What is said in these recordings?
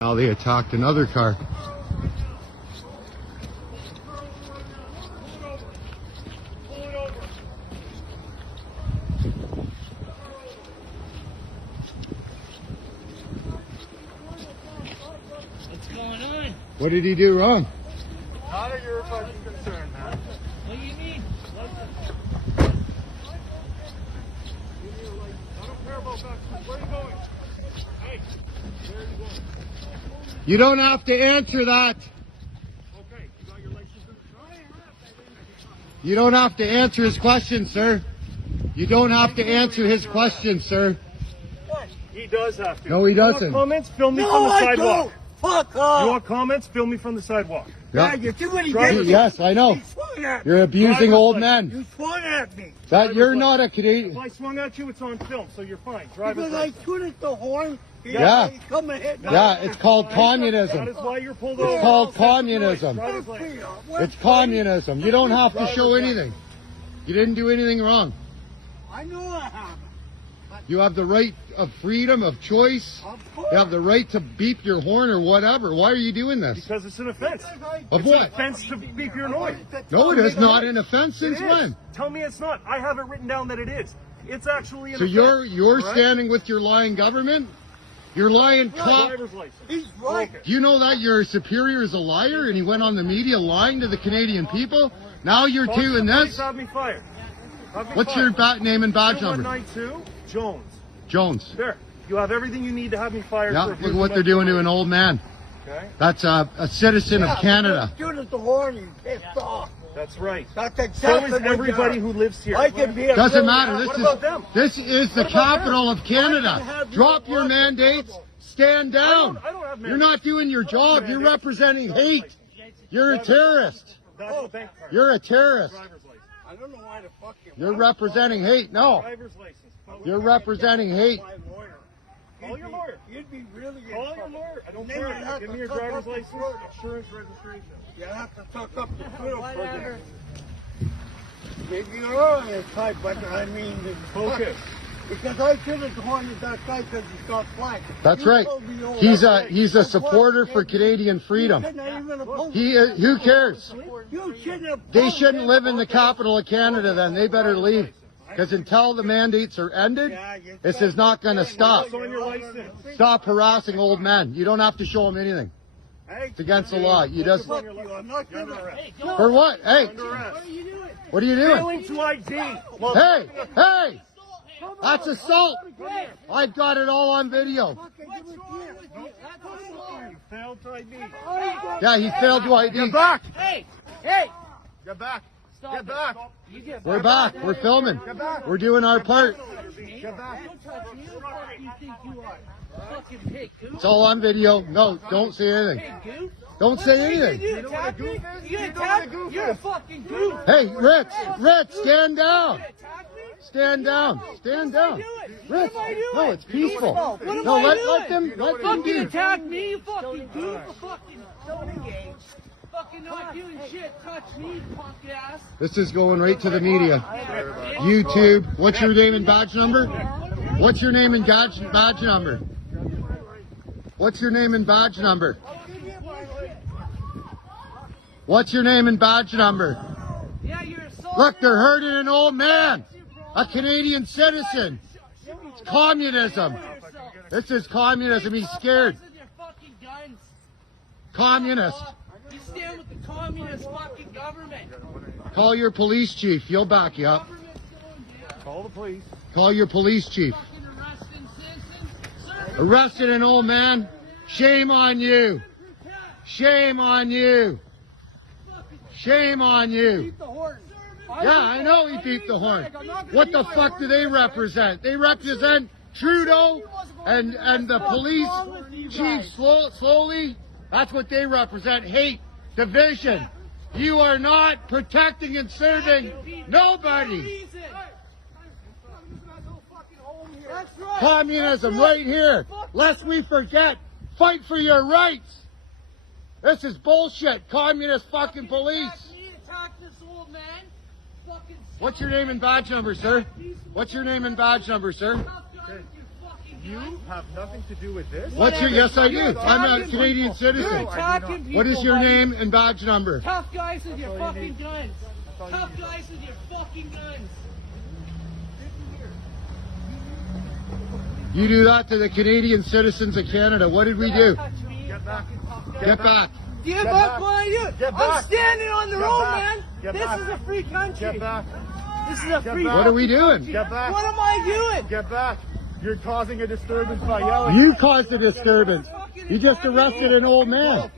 Now they attacked another car. What's going on? What did he do wrong? None of your fucking concern, man. What do you mean? I don't care about that. Where are you going? Hey, where are you going? You don't have to answer that. Okay, you got your license in the car? You don't have to answer his question, sir. You don't have to answer his question, sir. He does have to. No, he doesn't. You want comments? Film me from the sidewalk. Fuck You off! want comments? Film me from the sidewalk. Yeah, you see what he Driver's did? Yes, I know. He swung at me. You're abusing Driver's old license. men. You swung at me. That you're Driver's not a If Canadian. I swung at you, it's on film, so you're fine. Driver's Because I license. shoot at the horn. Yeah. He come and hit me. Yeah, it's called That communism. is why you're pulled It's over. called communism. Driver's license. It's communism. You don't have to show anything. You didn't do anything wrong. I know I have. You have the right of freedom of choice. Of course. You have the right to beep your horn or whatever. Why are you doing this? Because it's an offense. Of It's an what? offense to beep your noise. No, it is not an offense It since is. when? Tell me it's not. I have it written down that it is. It's actually an So offense. you're All right? standing with your lying government? Your lying cop? Driver's license. He's right. Okay. Do you know that your superior is a liar and he went on the media lying to the Canadian people? Now you're doing this? Have me fired. Have me What's fired. your name and badge number? 2192 Jones. Jones. There. You have everything you need to have me fired. Yeah, for look at abusing what my they're doing to authority. an old man. Okay. That's a citizen of Canada. Shoot at the horn. He's pissed off. That's right. That's So exactly is what everybody you who lives here. I can be a Doesn't matter. What about them? This is the What about capital them? of Canada. I can have Drop your your blood. mandates. Stand down. I don't have You're not doing your job. You're mandates. representing hate. You're a terrorist. That's the bank card. You're a terrorist. Driver's license. I don't know why the fuck you. You're representing hate. No, Driver's license. you're representing hate. My lawyer. Call your lawyer. You'd be really. in Call your trouble. lawyer. I don't Then you'd care. have Give to me your suck driver's up the license, throat. insurance, registration. You have to tuck up the thrill for Maybe you're wrong this type, but I mean, Focus. because I should have horned that guy because he's got flags. That's You right. told me all He's that. a supporter for Canadian freedom. You shouldn't have even opposed Who cares? You shouldn't have They opposed shouldn't him. live in the capital of Canada then. They better leave. Because until the mandates are ended, this is not going to stop. It's on your license. Stop harassing old men. You don't have to show them anything. Hey, It's against the law. You just fuck you. I'm not You're giving under it. arrest. for what? Hey, Under arrest. what are you doing? Failing to ID. Hey, hey, that's assault. I've got it all on video. Fucking give it to you. You failed to ID. Yeah, he failed to ID. back. Hey! Hey! Get back. Stop Get back. You get We're back. We're filming. We're doing our part. Get back. Don't touch me. Who the fuck do you think you are? Fucking pig, goof. It's all on video. No, don't say anything. Pig, goof. Don't say anything. You attack me? You attack me? You're a fucking goof. Hey, Rich, stand down. You attack me? Stand down. Stand down. Rich, What am I doing? no, it's peaceful. What am No, I let doing? them Fucking do. attack me, you fucking goof. Fucking don't engage. Fucking not doing shit. Touch me, punk ass. This is going right to the media. YouTube. What's your name and badge number? What's your name and badge number? What's your name and badge number? What's your name and badge number? Yeah, you're assaulting. Look, they're hurting an old man, a Canadian citizen. It's communism. This is communism. He's scared. Your fucking guns. Communist. You stand with the communist fucking government. Call your police chief. He'll back you up. Government's going down. Call the police. Call your police chief. Fucking arresting citizens. Arrested an old man. Shame on you. Shame on you. Shame on you. The horn. Yeah, I know he beat the horn. What the fuck do they represent? They represent Trudeau and the police chief slowly. That's what they represent. Hate, division. You are not protecting and serving nobody. That's right. Communism right here. Lest we forget, fight for your rights. This is bullshit. Communist fucking police. You attack this old man. Fucking What's your name and badge number, sir? What's your name and badge number, sir? tough gun with your fucking You have nothing to do with this. What's your, yes I do. I'm a Canadian You're citizen. attacking people. What is your buddy. name and badge number? Tough guys with your fucking guns. Tough guys with your fucking guns. You do that to the Canadian citizens of Canada. What did we do? Touch me, Get back. fucking tough guy. Get back. Give Get up back. what I do. Get I'm back. standing on the Get road, back. man. Get This back. is a free country. Get back. This is a Get free back. What are we doing? Get back. What am I doing? Get back. You're causing a disturbance by yelling. You caused the disturbance. You just arrested an old man.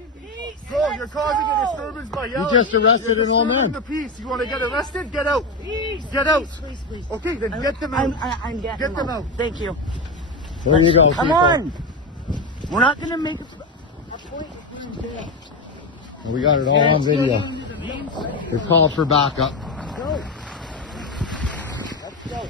Bro, you're causing a disturbance by yelling. You just arrested You're an old disturbing man. the peace. You want to get arrested? Get out. Peace. Get out. Please. Okay, then get them out. I'm getting Get them out. Thank you. There you go, Come people. on. We're not going to make a point of being jail. We got it all on video. We called for backup. Go. Let's go.